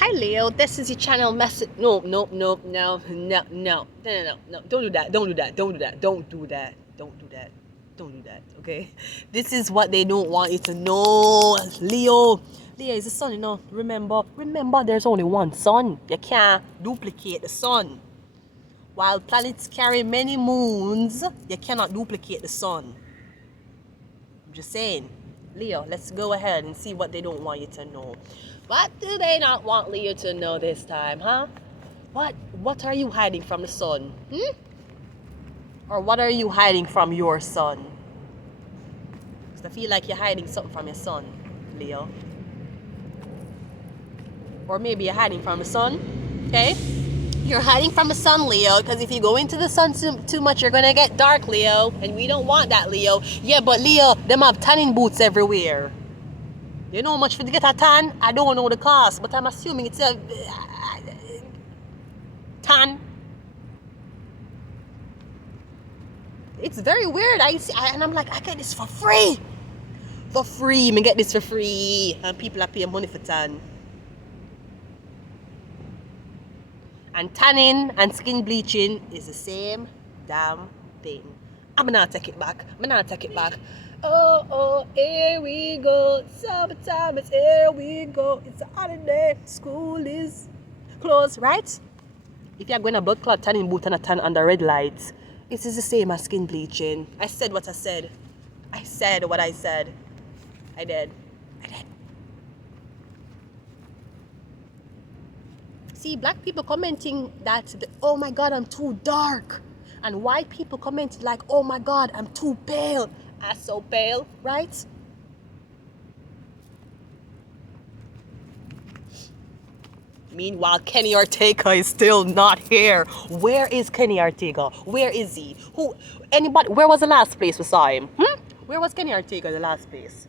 Hi Leo, this is your channel message. No, don't do that, okay? This is what they don't want you to know, Leo. Leo is the sun, remember, there's only one sun. You can't duplicate the sun. While planets carry many moons, you cannot duplicate the sun. I'm just saying. Leo, let's go ahead and see what they don't want you to know. What do they not want Leo to know this time, huh? What are you hiding from the sun? Or what are you hiding from your son? Because I feel like you're hiding something from your son, Leo. Or maybe you're hiding from the sun, okay? You're hiding from the sun, Leo, because if you go into the sun too much, you're going to get dark, Leo. And we don't want that, Leo. Yeah, but Leo, them have tanning booths everywhere. You know how much for to get a tan? I don't know the cost, but I'm assuming it's a tan. It's very weird. And I'm like, I get this for free. For free. Me get this for free. And people are paying money for tan. And tanning and skin bleaching is the same damn thing. I'm gonna take it back. Oh, here we go. Summertime is here we go. It's a holiday. School is closed, right? If you're going to blood clot tanning booth and a tan under red lights, it is the same as skin bleaching. I said what I said. I said what I said. I did. See, black people commenting that, oh my God, I'm too dark. And white people commenting like, oh my God, I'm too pale. I'm so pale, right? Meanwhile, Kenny Ortega is still not here. Where is Kenny Ortega? Where is he? Anybody? Where was the last place we saw him? Where was Kenny Ortega the last place?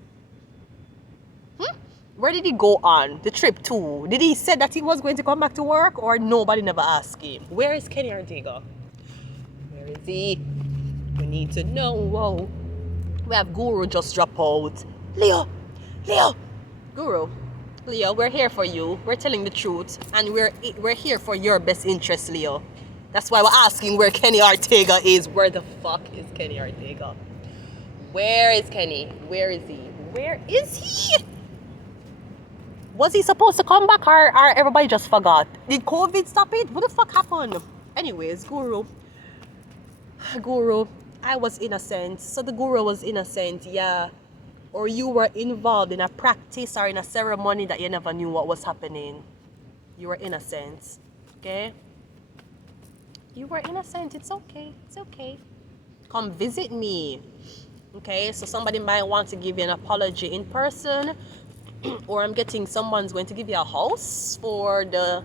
Where did he go on the trip to? Did he say that he was going to come back to work, or nobody never asked him? Where is Kenny Ortega? Where is he? We need to know. Whoa. We have Guru just drop out. Leo, Guru, Leo, we're here for you. We're telling the truth, and we're here for your best interest, Leo. That's why we're asking where Kenny Ortega is. Where the fuck is Kenny Ortega? Where is Kenny? Where is he? Where is he? Was he supposed to come back, or everybody just forgot? Did COVID stop it? What the fuck happened? Anyways, Guru, I was innocent. So the Guru was innocent, yeah. Or you were involved in a practice or in a ceremony that you never knew what was happening. You were innocent, okay? You were innocent. It's okay. It's okay. Come visit me, okay? So somebody might want to give you an apology in person, or I'm getting someone's going to give you a house for the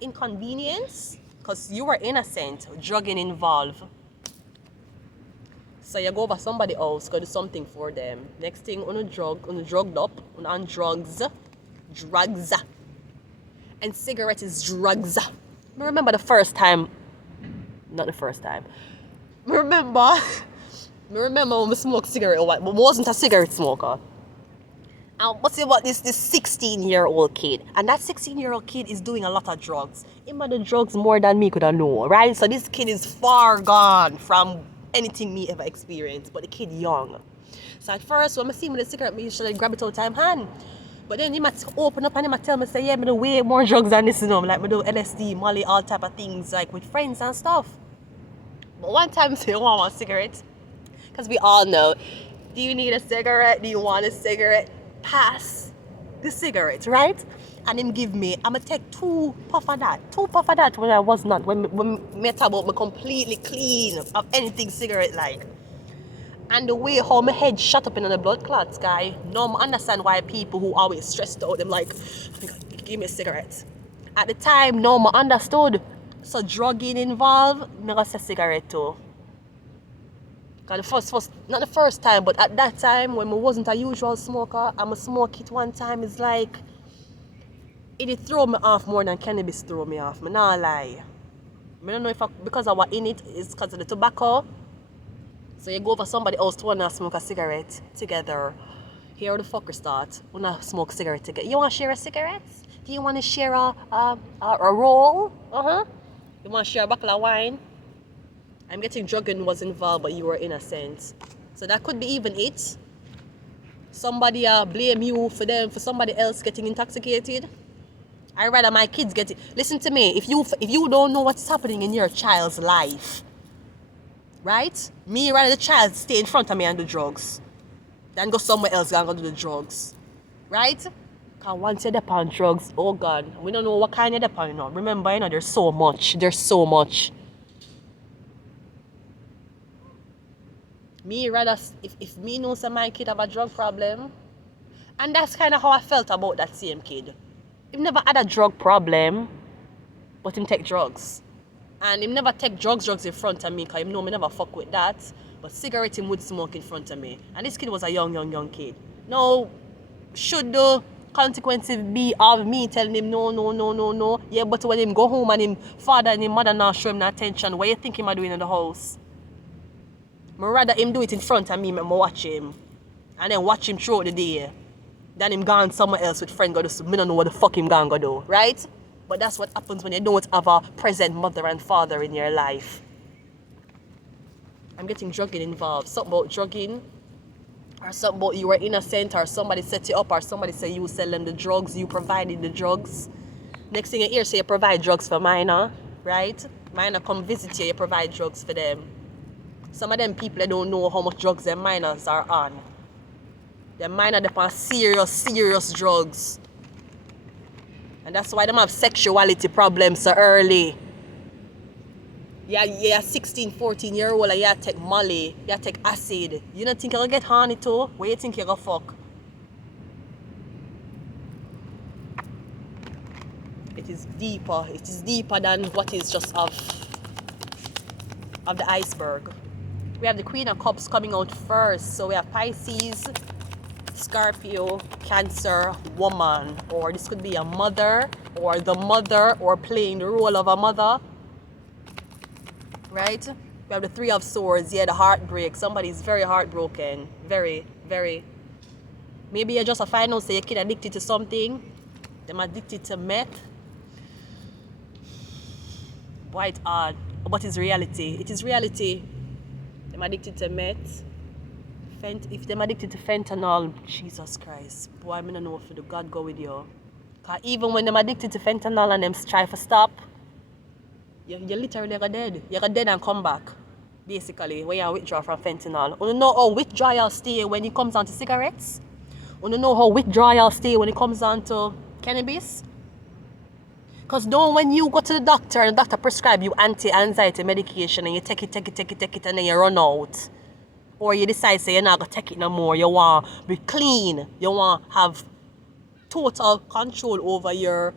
inconvenience because you were innocent, drugging involved. So you go over somebody else, go do something for them. Next thing, drugged up, on drugs. And cigarette is drugs. I remember the first time, not the first time. I remember when we smoked cigarette, but I wasn't a cigarette smoker. What's it about this 16-year-old kid? And that 16-year-old kid is doing a lot of drugs. He might do drugs more than me could have known, right? So this kid is far gone from anything me ever experienced, but the kid young. So at first, when I see him with a cigarette, I usually grab it out of time hand. But then he might open up and he might tell me, say, yeah, I do way more drugs than this, like I do LSD, Molly, all type of things, like with friends and stuff. But one time, I say, I want a cigarette. Because we all know, do you need a cigarette? Do you want a cigarette? Pass the cigarette, right? And him give me, I'ma take 2 puff of that when I was not, when me talk about me completely clean of anything cigarette like. And the way how my head shut up in the blood clots, guy, now I understand why people who always stressed out, them like, oh my God, give me a cigarette. At the time, now I understood. So drugging involved, I'm gonna say cigarette too. Because not the first time, but at that time when I wasn't a usual smoker, I'm a smoke it one time, it's like, it did throw me off more than cannabis throw me off. I'm not lie. I don't know if because I was in it, it's because of the tobacco. So you go for somebody else to want to smoke a cigarette together. Here the fucker start. Wanna smoke cigarette together. You wanna share a cigarette? Do you want to share a roll? You want to share a bottle of wine? I'm getting drugging was involved, but you were innocent. So that could be even it. Somebody blame you for somebody else getting intoxicated. I rather my kids get it. Listen to me. If you don't know what's happening in your child's life, right? Me rather the child stay in front of me and do drugs than go somewhere else and go do the drugs, right? Because once you're on drugs, oh God, we don't know what kind you're on, you know. Remember, you know, there's so much. There's so much. Me rather, if me know some my kid have a drug problem, and that's kind of how I felt about that same kid. He never had a drug problem, but him take drugs. And him never take drugs in front of me, because him know me never fuck with that. But cigarette him would smoke in front of me. And this kid was a young kid. Now, should the consequences be of me telling him no? Yeah, but when him go home and him father and him mother now show him no attention, what you think him are doing in the house? I'd rather him do it in front of me and watch him. And then watch him throughout the day. Than him gone somewhere else with friend go do. Me don't know what the fuck him gone go do, right? But that's what happens when you don't have a present mother and father in your life. I'm getting drugging involved. Something about drugging. Or something about you were innocent, or somebody set you up, or somebody say you sell them the drugs, you provided the drugs. Next thing you hear say you provide drugs for minor, right? Minor come visit you, you provide drugs for them. Some of them people, they don't know how much drugs their minors are on. Their minor depend on serious drugs. And that's why they have sexuality problems so early. Yeah, 16, 14-year-old and you take molly, you take acid. You don't think you're going to get horny too? Where you think you're going to fuck? It is deeper. It is deeper than what is just of the iceberg. We have the Queen of Cups coming out first. So we have Pisces, Scorpio, Cancer, woman. Or this could be a mother, or the mother, or playing the role of a mother. Right? We have the Three of Swords. Yeah, the heartbreak. Somebody's very heartbroken. Very, very. Maybe you're just a find out say your kid addicted to something. Them addicted to meth. Why it's hard. But it's reality. It is reality. Them addicted to meth. If them addicted to fentanyl, Jesus Christ. Boy, I don't know if the God go with you. Because even when them addicted to fentanyl and them try to stop, you literally are dead. You're dead and come back. Basically, when you withdraw from fentanyl. You know how withdrawal stay when it comes on to cigarettes? You know how withdrawal stay when it comes on to cannabis? Because when you go to the doctor and the doctor prescribe you anti-anxiety medication and you take it and then you run out. Or you decide say you're not going to take it no more. You want to be clean. You want to have total control over your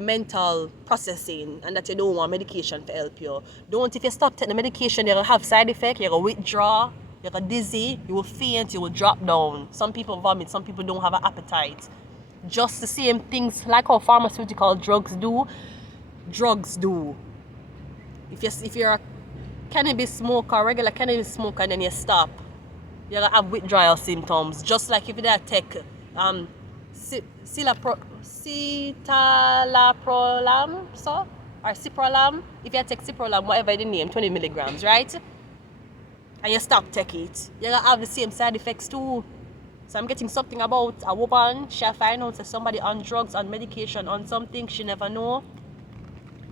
mental processing, and that you don't want medication to help you. If you stop taking the medication, you're going to have side effects, you're going to withdraw, you're going to dizzy, you will faint, you will drop down. Some people vomit, some people don't have an appetite. Just the same things like how pharmaceutical drugs do. If you're a cannabis smoker, regular cannabis smoker, and then you stop, you're going to have withdrawal symptoms. Just like if you take citalopram, or ciprolam. If you take ciprolam, whatever the name, 20 milligrams, right? And you stop take it, you're going to have the same side effects too. So I'm getting something about a woman. She find out that somebody on drugs, on medication, on something she never know.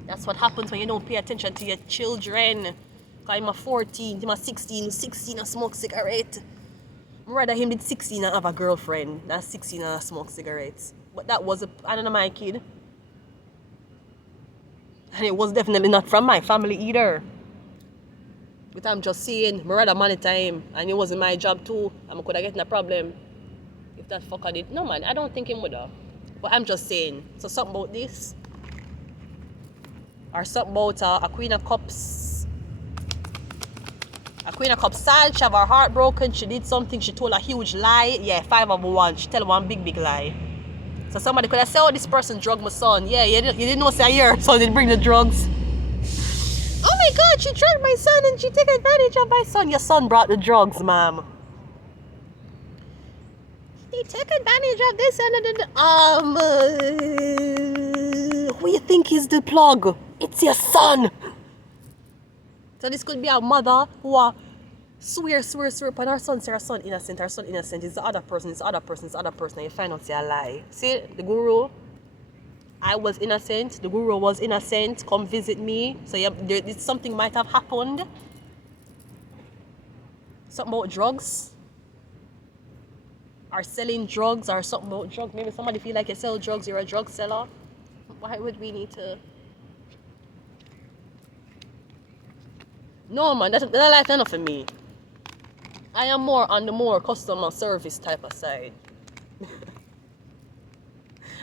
That's what happens when you don't pay attention to your children. Because I'm a 14, I'm a 16 and smoke cigarette. I'd rather him did 16 and have a girlfriend than 16 and smoke cigarettes. But that was I don't know, my kid. And it was definitely not from my family either. But I'm just saying, I rather monitor him. And it wasn't my job too. I could have gotten a problem if that fucker did. No man, I don't think him would have. But I'm just saying. So something about this. Or something about a Queen of Cups. A Queen of Cups sad. She have her heart broken. She did something. She told a huge lie. Yeah, 5 of 1. She tell one big lie. So somebody could have said, oh, this person drugged my son. Yeah, you didn't know say your son did bring the drugs. Oh my God, she drugged my son and she took advantage of my son. Your son brought the drugs, ma'am. They take advantage of this who you think is the plug? It's your son. So this could be a mother who swear upon her son, say her son innocent, it's the other person, and you find out say a lie. See, the guru, I was innocent, the guru was innocent, come visit me. So something might have happened. Something about drugs. Or selling drugs, or something about drugs. Maybe somebody feel like you sell drugs, you're a drug seller. Why would we need to? No man, that life enough for me. I am more on the more customer service type of side.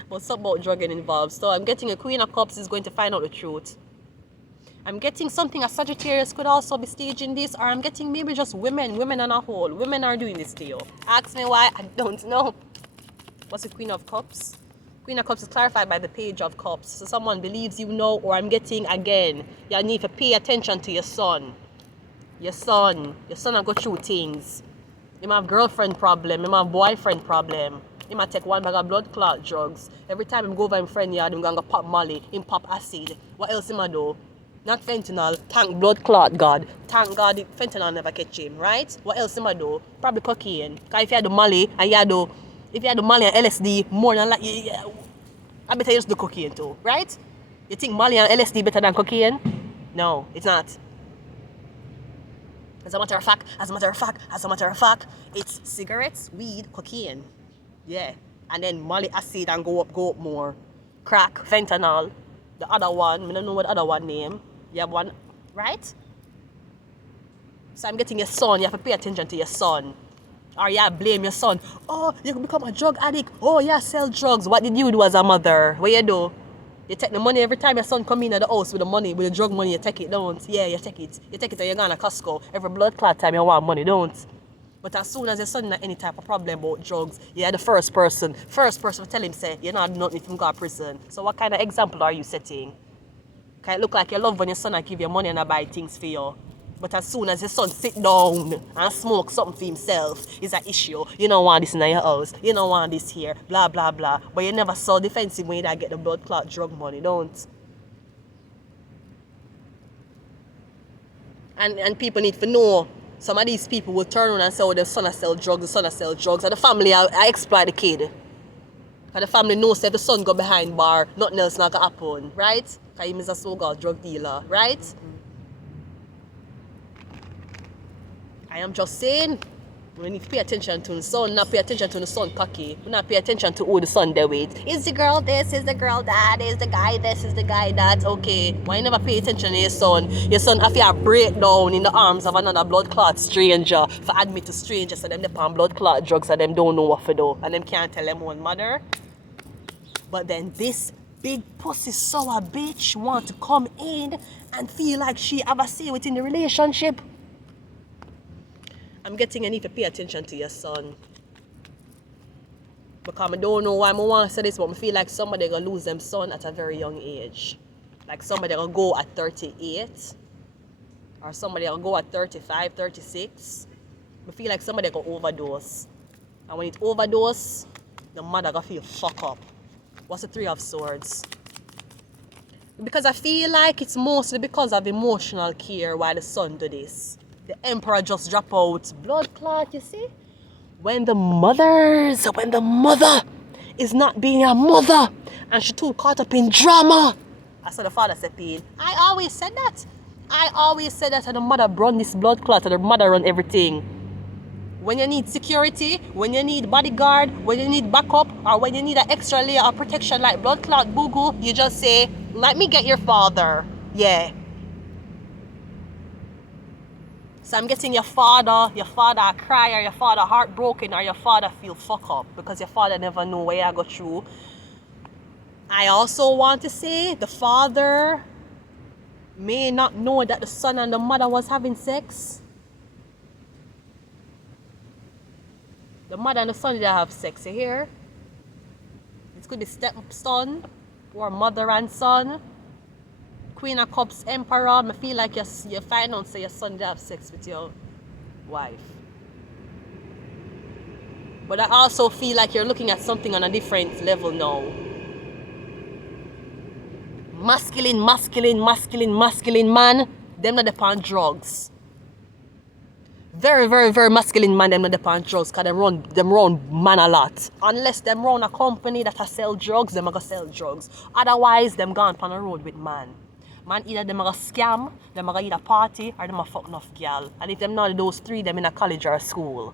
But something about drug getting involved. So I'm getting a Queen of Cups is going to find out the truth. I'm getting something a Sagittarius could also be staging this, or I'm getting maybe just women on a whole. Women are doing this to you. Ask me why, I don't know. What's the Queen of Cups? Queen of Cups is clarified by the Page of Cups. So someone believes you know, or I'm getting again, you need to pay attention to your son. Your son will go through things. He might have girlfriend problem, he might have boyfriend problem. He might take one bag of blood clot drugs. Every time him go over him friend yard, him gonna pop Molly, him pop acid. What else he might do? Not fentanyl, thank blood clot God. Thank God fentanyl never catch him, right? What else he might do? Probably cocaine. Because if you had the Molly and if you had the Molly and LSD, more than like, I better just do cocaine too, right? You think Molly and LSD better than cocaine? No, it's not. As a matter of fact, it's cigarettes, weed, cocaine. Yeah. And then Molly acid and go up more. Crack, fentanyl. The other one, I don't know what the other one name. You have one, right? So I'm getting your son, you have to pay attention to your son. Or yeah, blame your son. Oh, you could become a drug addict. Oh yeah, sell drugs. What did you do as a mother? What you do? You take the money every time your son come in at the house with the money, with the drug money, you take it, don't? Yeah, you take it. You take it and you're going to Costco. Every blood clot time you want money, don't? But as soon as your son has any type of problem about drugs, you're the first person to tell him, say, you're not nothing if you go to prison. So what kind of example are you setting? Can it look like you love when your son give you money and I buy things for you? But as soon as your son sit down and smoke something for himself, it's an issue. You don't want this in your house. You don't want this here. Blah, blah, blah. But you never saw defensive when you get the blood clot drug money, don't? And people need to know. Some of these people will turn around and say, oh, the son sell drugs. And the family, I exploit the kid. And the family knows that if the son go behind bar, nothing else not going to happen, right? Because he is a so-called drug dealer, right? I am just saying, we need to pay attention to the son, not pay attention to the son cocky. We not pay attention to who the son there with. Is the girl this, is the girl that, is the guy this, is the guy that. Okay, why you never pay attention to your son? Your son have a breakdown in the arms of another blood clot stranger for admit to strangers, so them they on blood clot drugs and them don't know what to do. And them can't tell them own mother. But then this big pussy sour bitch want to come in and feel like she have a say within the relationship. I'm getting you need to pay attention to your son. Because I don't know why I want to say this, but I feel like somebody going to lose them son at a very young age. Like somebody going to go at 38. Or somebody going to go at 35, 36. I feel like somebody going to overdose. And when it overdose, the mother going to feel fuck up. What's the Three of Swords? Because I feel like it's mostly because of emotional care why the son do this. The emperor just drop out blood clot, you see? When the mother is not being a mother and she too caught up in drama. That's what the father said, Pete. I always said that. And the mother run this blood clot and the mother run everything. When you need security, when you need bodyguard, when you need backup, or when you need an extra layer of protection like blood clot boo-goo, you just say, let me get your father. Yeah. So I'm getting your father cry, or your father heartbroken, or your father feel fuck up because your father never know where I go through. I also want to say the father may not know that the son and the mother was having sex. The mother and the son did have sex, you hear? It could be stepson or mother and son. Queen of Cups, Emperor, I feel like you find out say your son did have sex with your wife. But I also feel like you're looking at something on a different level now. Masculine man, them not depend drugs. Very, very, very masculine man, them not depend drugs, cause them run man a lot. Unless them run a company that sell drugs, them a go sell drugs. Otherwise, them gone on the road with man. Man either them a go scam, them a go either party, or them a fuck enough girl. And if them not those three, them in a college or a school.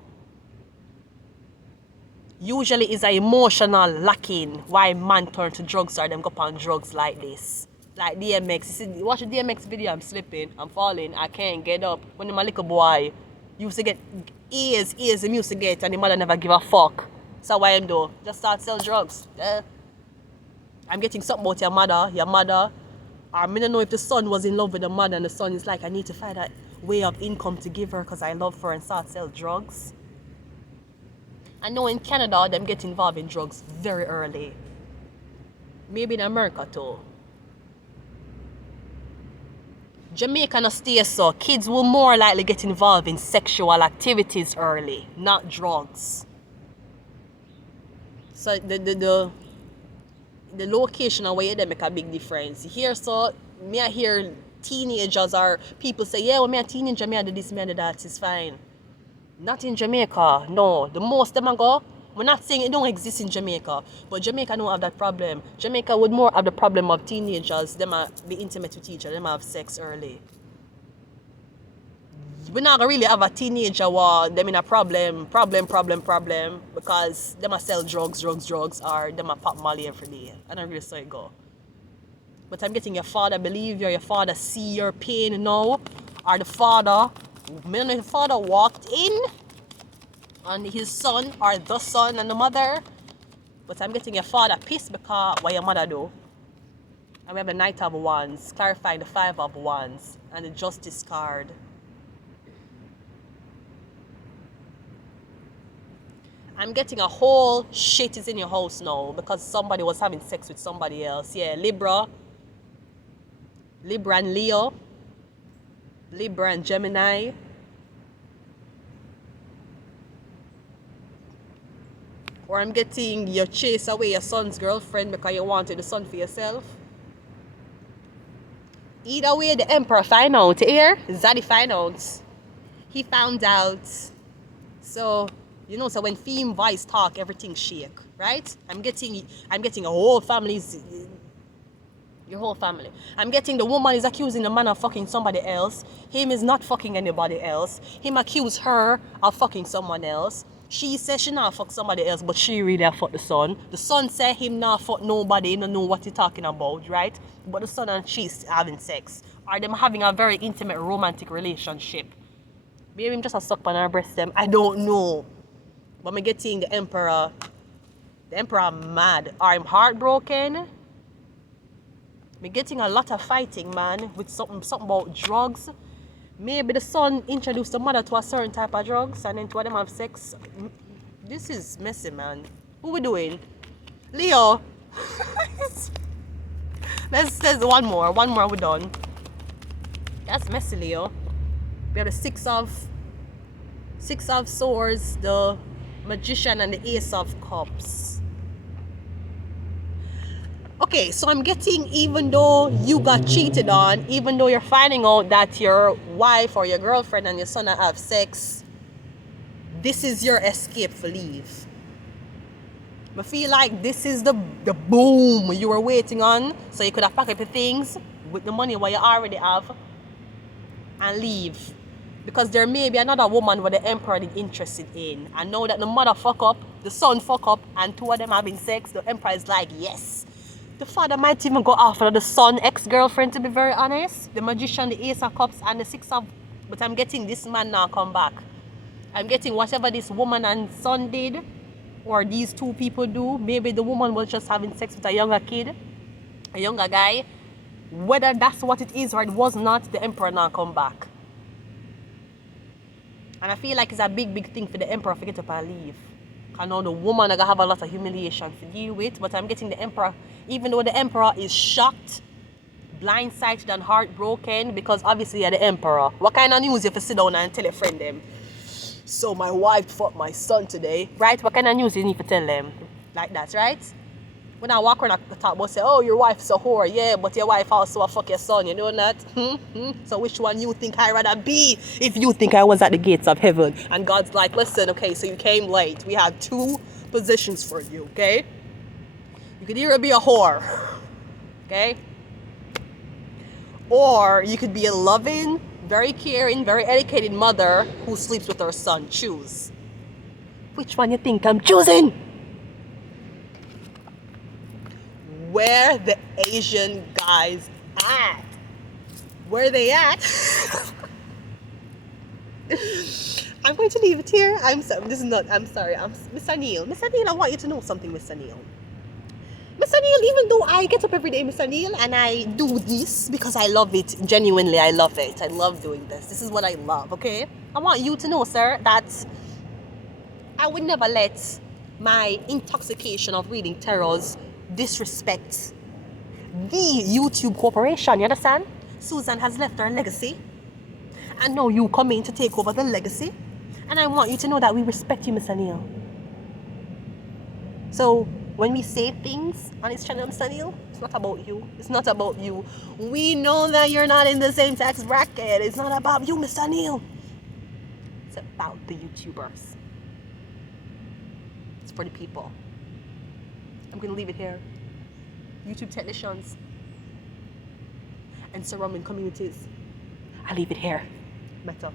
Usually is a emotional lacking why man turn to drugs or them go on drugs like this. Like DMX. You see, watch the DMX video, I'm slipping, I'm falling, I can't get up. When my little boy used to get ears him used to get and the mother never give a fuck. So why him do? Just start sell drugs. I'm getting something about your mother. I don't know if the son was in love with the mother and the son is like, I need to find a way of income to give her because I love her and start sell drugs. I know in Canada, them get involved in drugs very early. Maybe in America too. Jamaica no stay so. Kids will more likely get involved in sexual activities early, not drugs. So the location of where they make a big difference. Here so, me I hear teenagers or people say, yeah, well, me a teenager, me I do this, me I do that, it's fine. Not in Jamaica, no. The most them a go, we're not saying it don't exist in Jamaica, but Jamaica don't have that problem. Jamaica would more have the problem of teenagers, them a be intimate with each other, them have sex early. We're not gonna really have a teenager war, them in a problem, because them a sell drugs, or them a pop Molly every day. I don't really saw it go. But I'm getting your father believe you, or your father see your pain now, or the father, when the father walked in on his son, or the son and the mother, but I'm getting your father pissed because what your mother do. And we have the Knight of Wands, clarifying the Five of Wands, and the Justice card. I'm getting a whole shit is in your house now because somebody was having sex with somebody else. Yeah, Libra and Leo, Libra and Gemini. Or I'm getting you chase away your son's girlfriend because you wanted the son for yourself. Either way, the Emperor find out. Here, Zaddy find out. He found out. So, you know, so when theme voice talk, everything shake, right? I'm getting a whole family's. Your whole family. I'm getting the woman is accusing the man of fucking somebody else. Him is not fucking anybody else. Him accuse her of fucking someone else. She says she not fuck somebody else, but she really have fuck the son. The son say him not fuck nobody, he don't know what he talking about, right? But the son and she's having sex. Are them having a very intimate romantic relationship? Maybe him just a suck on her breast them. I don't know. But I'm getting the Emperor mad. Or I'm heartbroken. I'm getting a lot of fighting, man, with something about drugs. Maybe the son introduced the mother to a certain type of drugs and then two of them have sex. This is messy, man. What we doing? Leo. Let's one more we're done. That's messy, Leo. We have the Six of Swords, the Magician, and the Ace of Cups. Okay, so I'm getting, even though you got cheated on, even though you're finding out that your wife or your girlfriend and your son have sex, this is your escape for leave. I feel like this is the boom you were waiting on, so you could have packed up your things with the money what you already have and leave. Because there may be another woman where the Emperor is interested in. And now that the mother fuck up, the son fuck up, and two of them having sex, the Emperor is like, yes. The father might even go after the son ex-girlfriend, to be very honest. The Magician, the Ace of Cups, and the Six of... But I'm getting this man now come back. I'm getting whatever this woman and son did, or these two people do. Maybe the woman was just having sex with a younger kid, a younger guy. Whether that's what it is or it was not, the Emperor now come back. And I feel like it's a big thing for the Emperor to get up and leave. I know the woman are gonna have a lot of humiliation to deal with, but I'm getting the Emperor, even though the Emperor is shocked, blindsided and heartbroken, because obviously you're the Emperor. What kind of news you have to sit down and tell your friend them? So my wife fucked my son today. Right? What kind of news you need to tell them? Like that, right? When I walk around the top, we'll say, oh, your wife's a whore. Yeah, but your wife also a fuck your son. You know that? So which one you think I'd rather be if you think I was at the gates of heaven? And God's like, listen, okay, so you came late. We have two positions for you, okay? You could either be a whore, okay? Or you could be a loving, very caring, very educated mother who sleeps with her son. Choose. Which one you think I'm choosing? Where the Asian guys at? Where they at? I'm going to leave it here. I'm sorry. Mr. Neil. Mr. Neil, I want you to know something, Mr. Neil. Mr. Neil, even though I get up every day, Mr. Neil, and I do this because I love it, genuinely, I love it. I love doing this. This is what I love, okay? I want you to know, sir, that I would never let my intoxication of reading terrors disrespect the YouTube corporation, you understand? Susan has left her legacy, and now you come in to take over the legacy, and I want you to know that we respect you, Mr. Neil. So when we say things on his channel, Mr. Neil, it's not about you. It's not about you. We know that you're not in the same tax bracket. It's not about you, Mr. Neil. It's about the YouTubers. It's for the people. I'm going to leave it here. YouTube technicians and surrounding communities. I'll leave it here. Meta.